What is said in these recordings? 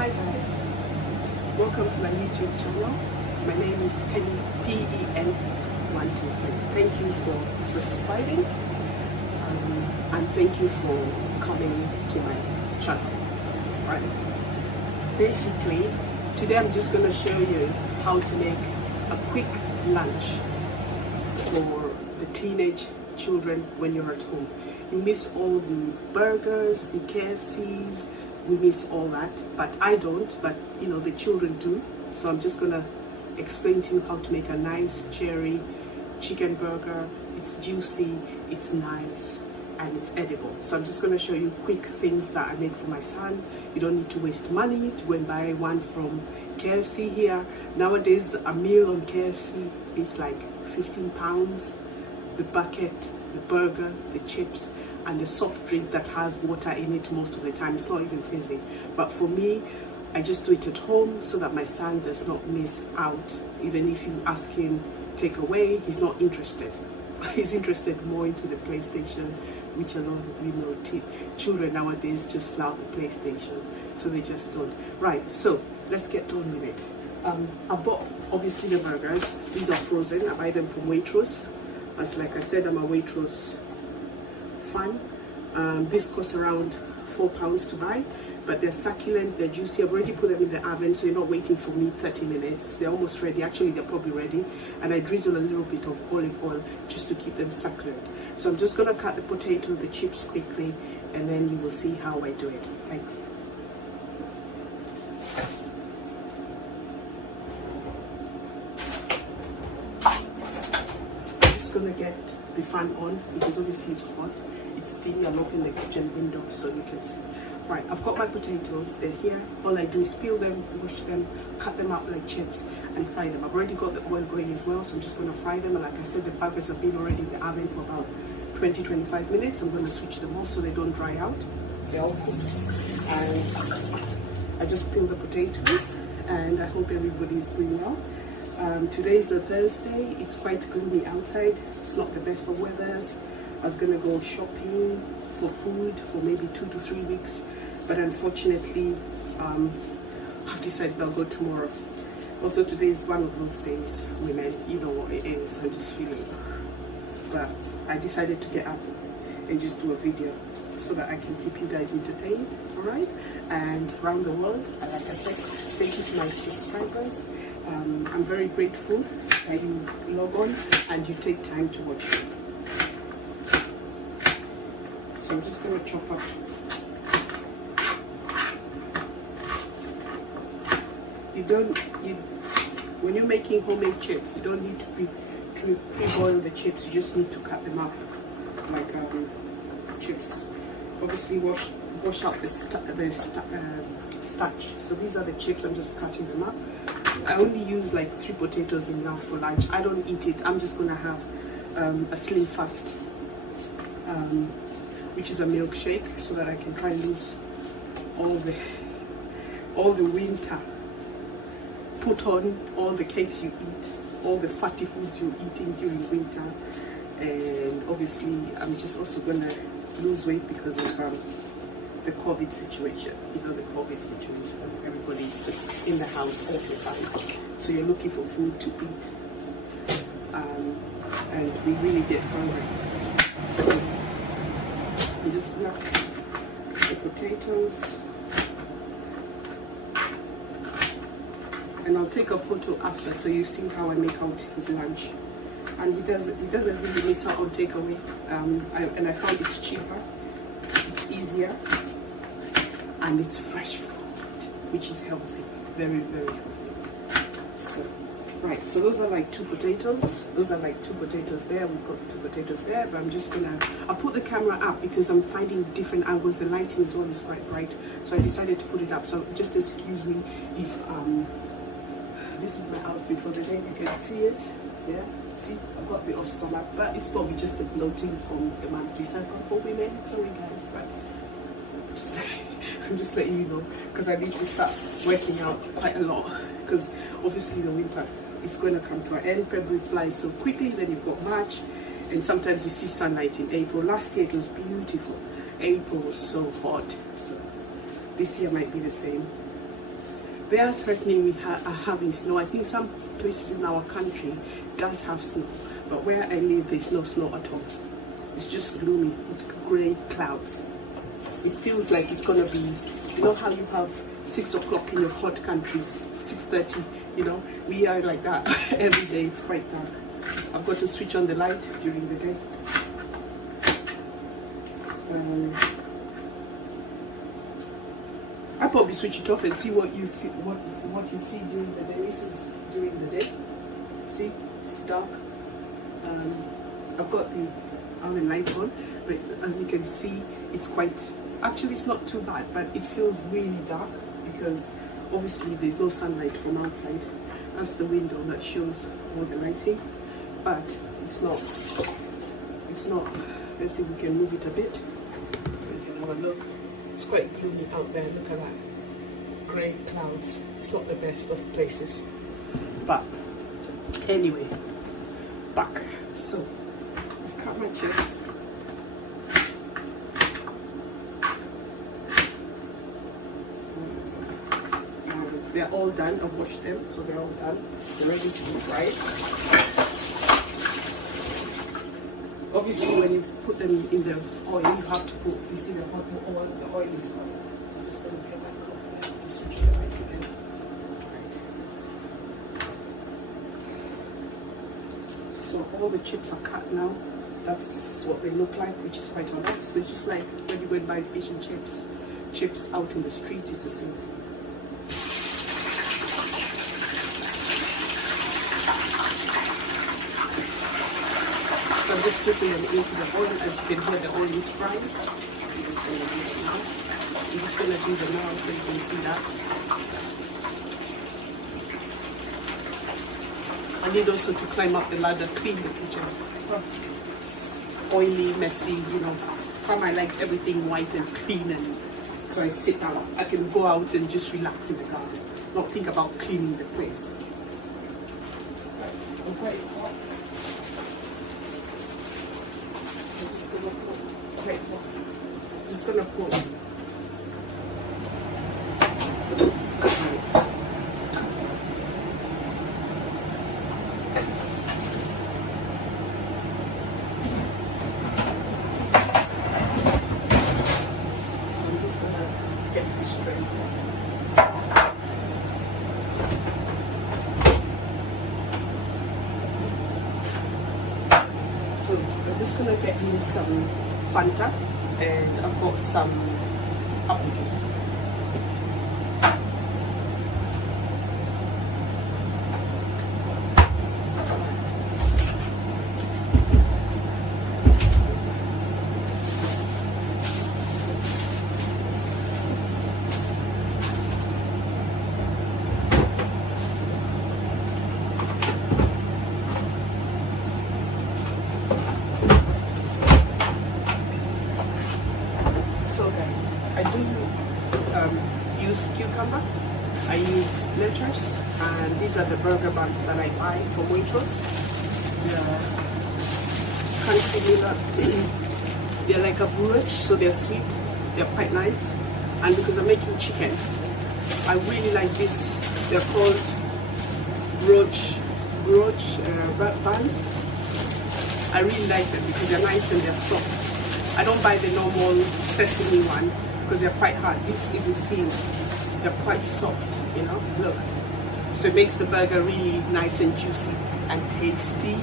Hi guys, welcome to my YouTube channel. My name is Penny, PEN123. Thank you for subscribing and thank you for coming to my channel. Right. Basically, today I'm just going to show you how to make a quick lunch for the teenage children when you're at home. You miss all the burgers, the KFCs, we miss all that, but I don't, but you know, the children do. So I'm just gonna explain to you how to make a nice cherry chicken burger. It's juicy, it's nice, and it's edible. So I'm just gonna show you quick things that I make for my son. You don't need to waste money to go and buy one from KFC here. Nowadays, a meal on KFC is like £15. The bucket, the burger, the chips, and the soft drink that has water in it most of the time. It's not even fizzy. But for me, I just do it at home so that my son does not miss out. Even if you ask him take away, he's not interested. He's interested more into the PlayStation, which a lot of children nowadays just love the PlayStation, so they just don't. Right, so let's get on with it. I bought obviously the burgers. These are frozen. I buy them from Waitrose. As like I said, I'm a Waitrose fan. This costs around £4 to buy, but they're succulent, they're juicy. I've already put them in the oven, so you're not waiting for me 30 minutes. They're almost ready. Actually, they're probably ready. And I drizzle a little bit of olive oil just to keep them succulent. So I'm just going to cut the potato, the chips quickly, and then you will see how I do it. Thanks. I'm just going to get the fan on because obviously it's hot. It's steamy. I'm opening the kitchen window so you can see. Right, I've got my potatoes. They're here. All I do is peel them, wash them, cut them up like chips, and fry them. I've already got the oil going as well, so I'm just going to fry them. And like I said, the burgers have been already in the oven for about 20-25 minutes. I'm going to switch them off so they don't dry out. They're all cooked. And I just peel the potatoes, and I hope everybody's doing well. Today is a Thursday. It's quite gloomy outside. It's not the best of weathers. I was going to go shopping for food for maybe 2 to 3 weeks, but unfortunately I've decided I'll go tomorrow. Also, today is one of those days, women, you know what it is. I'm just feeling, but I decided to get up and just do a video so that I can keep you guys entertained, all right? And around the world, and like I said, thank you to my subscribers. I'm very grateful that you log on and you take time to watch it. So I'm just going to chop up. When you're making homemade chips, you don't need to pre-boil the chips. You just need to cut them up like chips. Obviously, wash out the starch. So these are the chips. I'm just cutting them up. I only use like 3 potatoes enough for lunch. I don't eat it. I'm just going to have a Slim Fast, which is a milkshake, so that I can try and lose all the winter. Put on all the cakes you eat, all the fatty foods you're eating during winter, and obviously I'm just also gonna lose weight because of the COVID situation. You know, the COVID situation. Everybody's just in the house all the time, so you're looking for food to eat, and we really get hungry. So I'm just gonna cut the potatoes, and I'll take a photo after so you see how I make out his lunch. And he doesn't really miss out on takeaway. And I found it's cheaper, it's easier, and it's fresh food, which is healthy, very, very healthy. So, right, so those are like 2 potatoes. Those are like 2 potatoes there. We've got 2 potatoes there, but I'm just gonna, I'll put the camera up because I'm finding different angles. The lighting as well is quite bright, so I decided to put it up. So just excuse me if this is my outfit for the day. You can see it, yeah. See, I've got a bit of stomach, but it's probably just the bloating from the monthly cycle for women. Sorry guys, but I'm just letting you know because I need to start working out quite a lot because obviously the winter is going to come to an end. February flies so quickly, then you've got March, and sometimes you see sunlight in April. Last year it was beautiful. April was so hot, so this year might be the same. They are threatening we having snow. I think some places in our country does have snow, but where I live there's no snow at all. It's just gloomy. It's grey clouds. It feels like it's gonna be, you know how you have 6 o'clock in your hot countries, 6:30, you know, we are like that every day. It's quite dark. I've got to switch on the light during the day. I'll probably switch it off and see what you see, what you see during the day. This is during the day. See, it's dark. I've got the oven light on, but as you can see, it's quite, actually it's not too bad, but it feels really dark because obviously there's no sunlight from outside. That's the window that shows all the lighting, but it's not, let's see if we can move it a bit so you can have a look. It's quite gloomy out there. Look at that, grey clouds. It's not the best of places, but anyway, back. So I've cut my chips. They're all done. I've washed them, so they're all done. They're ready to be fried. Obviously, when you put them in the oil, you have to put, you see the hot oil, the oil is hot. So I'm just going to get that off there and switch the light again. Right. So all the chips are cut now. That's what they look like, which is quite alright. So it's just like when you go and buy fish and chips out in the street, it's the same. So I'm just putting them into the oil. As you can hear, the oil is frying. I'm just going to do them now so you can see that. I need also to climb up the ladder, clean the kitchen. Oily, messy, you know. Some I like everything white and clean, and so I sit down. I can go out and just relax in the garden, not think about cleaning the place. Right, okay. Okay, I'm just gonna put gonna get me some Fanta, and I've got some apple juice. Cucumber, I use lettuce, and these are the burger buns that I buy from Waitrose. They're like a brioche, so they're sweet, they're quite nice, and because I'm making chicken, I really like this. They're called brioche buns. I really like them because they're nice and they're soft. I don't buy the normal sesame one because they're quite hard. This, if you feel, they're quite soft, you know, look. So it makes the burger really nice and juicy and tasty.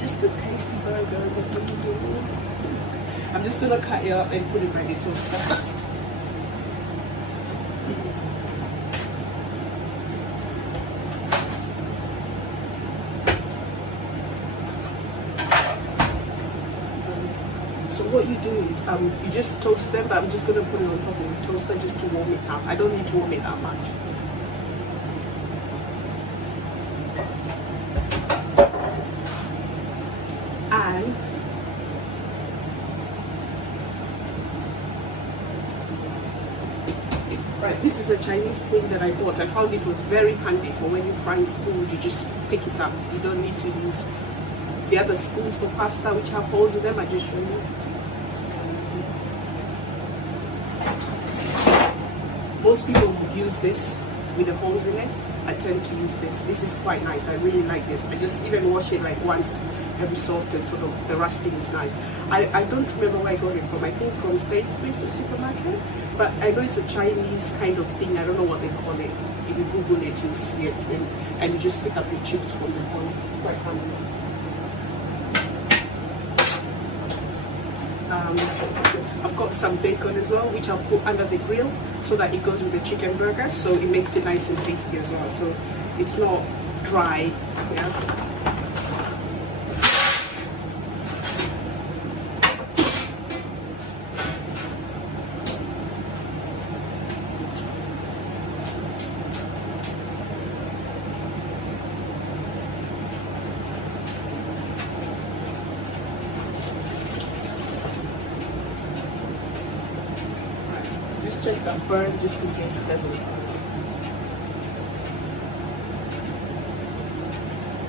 Just a tasty burger. I'm just gonna cut it up and put it by the toaster. What you do is you just toast them, but I'm just going to put it on top of the toaster just to warm it up. I don't need to warm it that much. And right, this is a Chinese thing that I bought. I found it was very handy for when you fry food. You just pick it up. You don't need to use the other spoons for pasta which have holes in them. I just show you. Most people would use this with the holes in it, I tend to use this. This is quite nice. I really like this. I just even wash it like once every so often, so the rusting is nice. I don't remember where I got it from. I think from Sainsbury's, the supermarket, but I know it's a Chinese kind of thing. I don't know what they call it. If you Google it, you'll see it, and you just pick up your chips from the bowl. It's quite handy. I've got some bacon as well, which I'll put under the grill so that it goes with the chicken burger, so it makes it nice and tasty as well. So it's not dry. Yeah. Check that burn just in case it doesn't.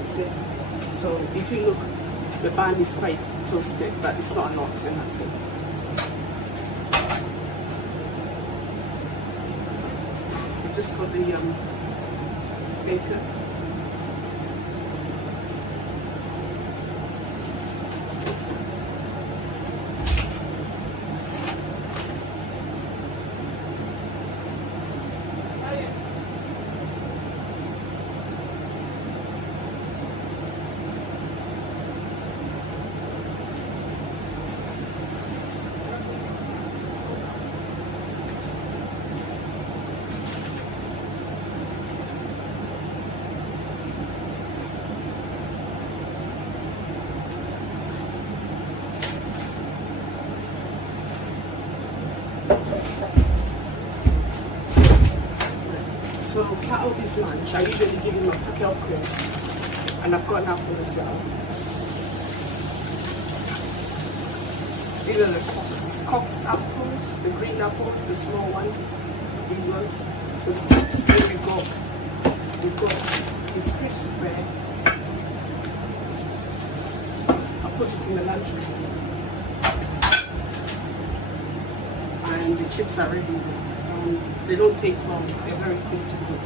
See? So if you look, the bun is quite toasted, but it's not a lot, and that's it. I just got the bacon. So part of his lunch, I usually give him a packet of crisps, and I've got an apple as well. These are the Cox apples, the green apples, the small ones, these ones. So then we've got this crisp bread. I'll put it in the lunch and the chips are ready. They don't take long, they're very quick to cook.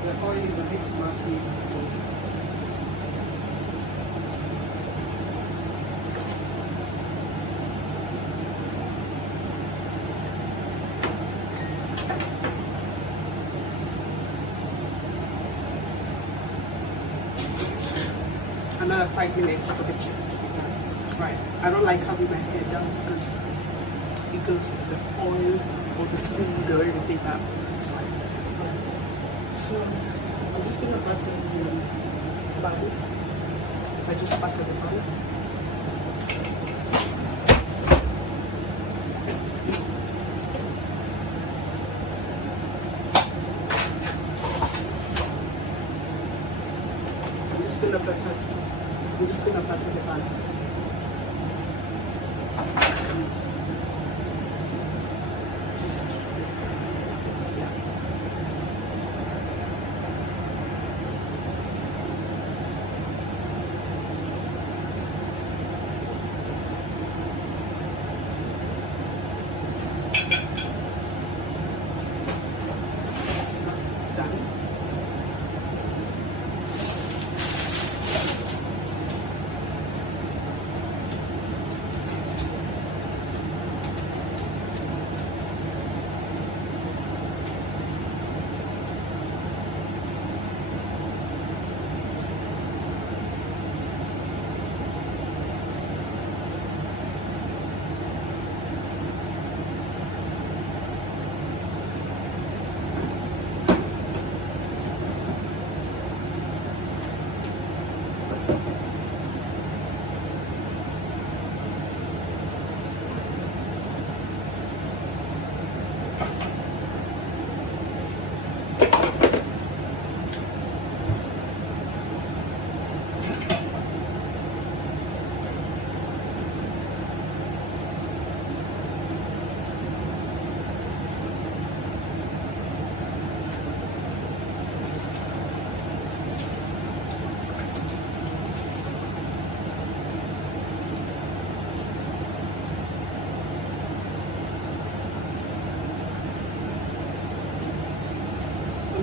The oil is a bit murky. Another 5 minutes for the chips to be done. Right. I don't like having my hair down because it goes to the oil or the food or everything that it's like. So I'm just gonna butter the bun. If I just butter the bun. I'm just gonna butter the bun. Just, yeah. That's done.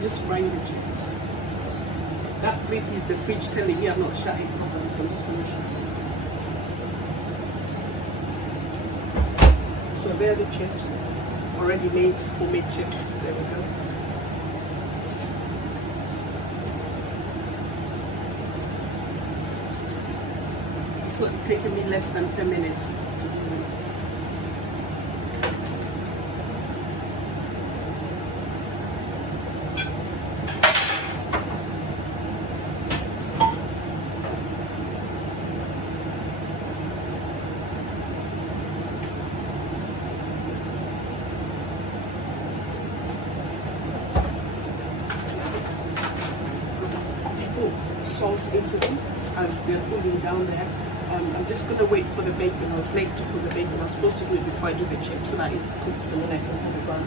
I'm just frying the chips. That clip is the fridge telling me I'm not shut it properly, so I'm just going to show you. So there are the chips, already made, homemade chips. There we go. So it's taken me less than 10 minutes. Salt into them as they're cooling down there. I'm just going to wait for the bacon. I was late to put the bacon. I was supposed to do it before I do the chips so that it cooks and then I can put it on.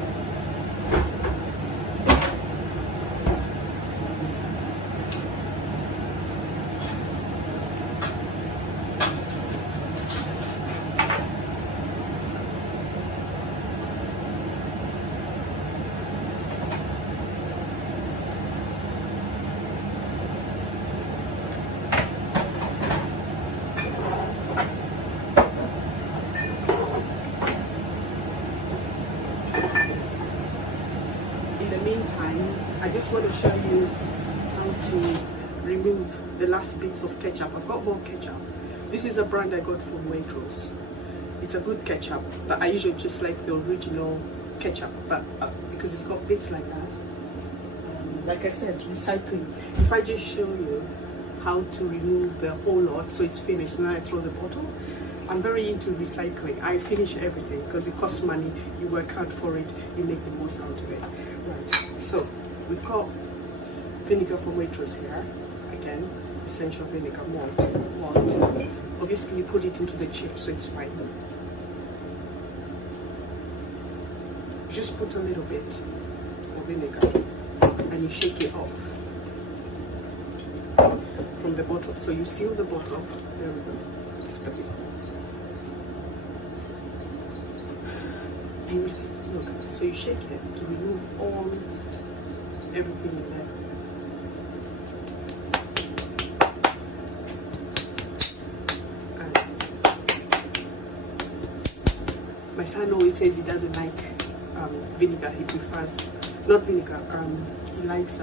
I just want to show you how to remove the last bits of ketchup. I've got more ketchup. This is a brand I got from Waitrose. It's a good ketchup, but I usually just like the original ketchup, but because it's got bits like that. Like I said, recycling. If I just show you how to remove the whole lot so it's finished and then I throw the bottle, I'm very into recycling. I finish everything because it costs money. You work hard for it, you make the most out of it. Right, so we've got vinegar from Waitrose here. Again, essential vinegar, malt. Obviously you put it into the chips so it's fine. You just put a little bit of vinegar and you shake it off from the bottle. So you seal the bottle. There we go. Just a bit. Look, so you shake it to remove everything in there. And my son always says he doesn't like vinegar. He prefers not vinegar. He likes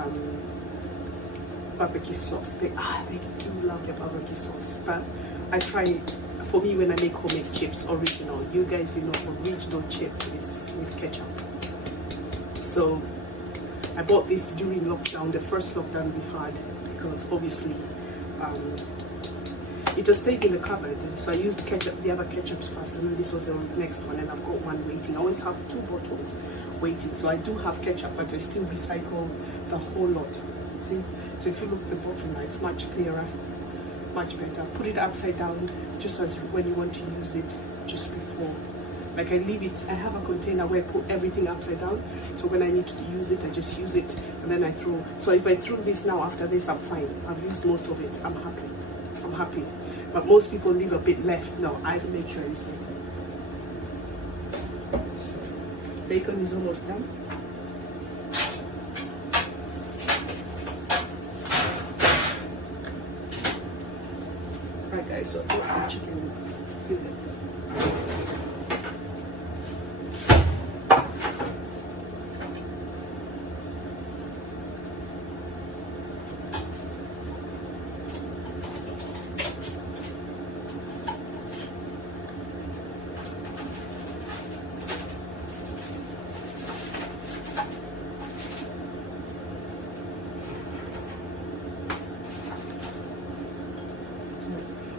barbecue sauce. They do love the barbecue sauce, but I try it. For me, when I make homemade chips, original, you guys, you know, original chips is with ketchup. So I bought this during lockdown, the first lockdown we had, because obviously it just stayed in the cupboard. So I used the other ketchups first, and then this was the next one, and I've got one waiting. I always have 2 bottles waiting. So I do have ketchup, but I still recycle the whole lot. See? So if you look at the bottom now, it's much clearer. Much better. Put it upside down just as when you want to use it just before. Like I leave it, I have a container where I put everything upside down. So when I need to use it, I just use it and then I throw. So if I throw this now after this, I'm fine. I've used most of it. I'm happy. I'm happy. But most people leave a bit left. No, I make sure you see. So, bacon is almost done. Right guys, so put the chicken fillets.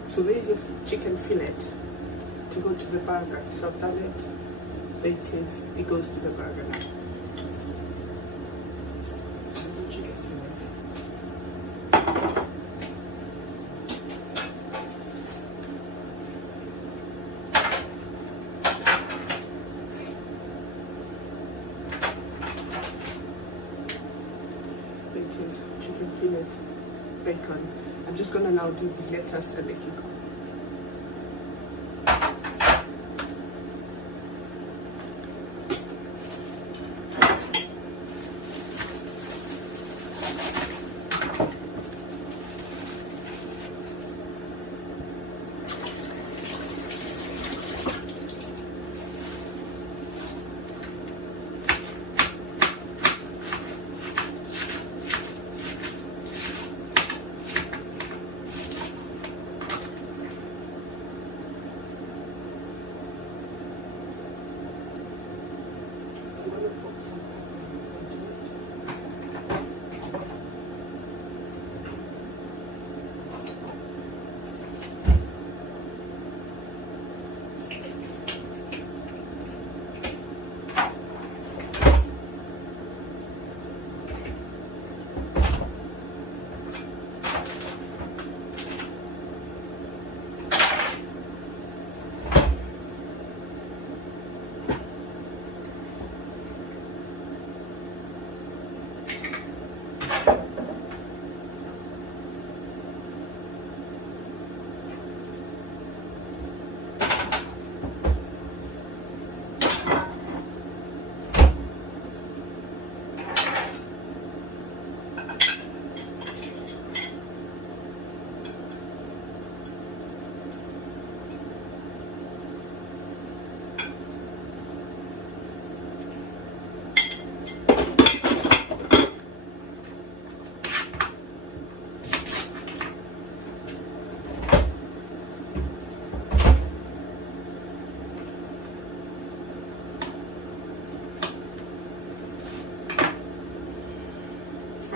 So there's your chicken fillet to go to the burger. So I've done it. There it is. It goes to the burger. Chicken fillet. There it is. Chicken fillet, bacon. I'm just gonna now do the lettuce and the cucumber.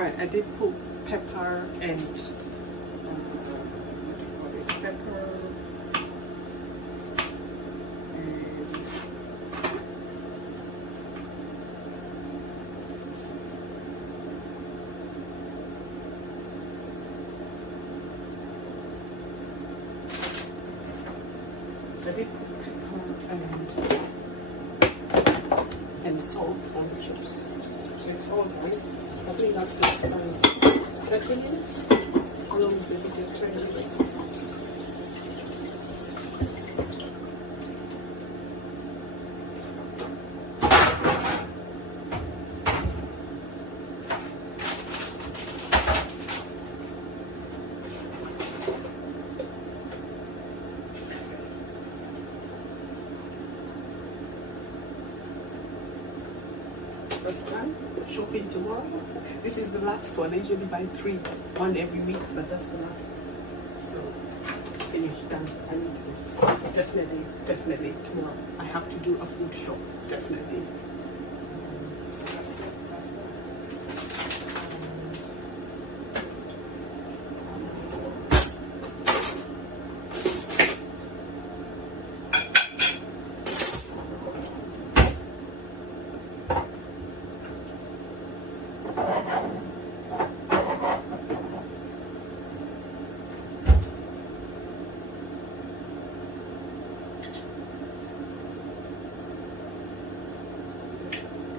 Right, I did put pepper and what do you call it? Pepper and I did put pepper and salt on the chips. So it's all right. I think that's just 30 minutes. How long is the video? 20 minutes. That's done. Shopping tomorrow. This is the last one. I usually buy 3, 1 every week, but that's the last one. So finished, done. I need to definitely tomorrow. I have to do a food shop. Definitely. So that's that. That's that.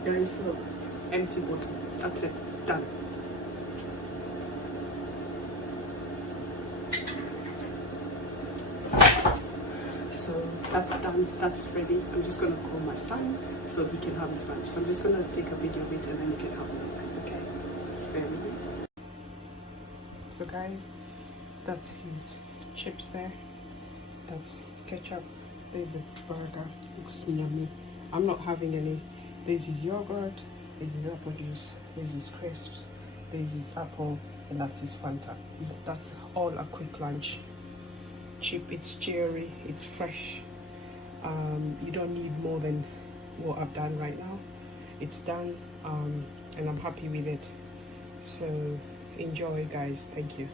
Guys, look, empty bottle. That's it, done. So that's done, that's ready. I'm just gonna call my son so he can have his lunch. So I'm just gonna take a video of it and then you can have a look. Okay, spare me. So guys, that's his chips there. That's ketchup. There's a burger. Looks yummy. I'm not having any. This is yogurt, this is apple juice, this is crisps, this is apple, and that's his Fanta. That's all a quick lunch. Cheap, it's cheery, it's fresh. You don't need more than what I've done right now. It's done, and I'm happy with it. So enjoy, guys. Thank you.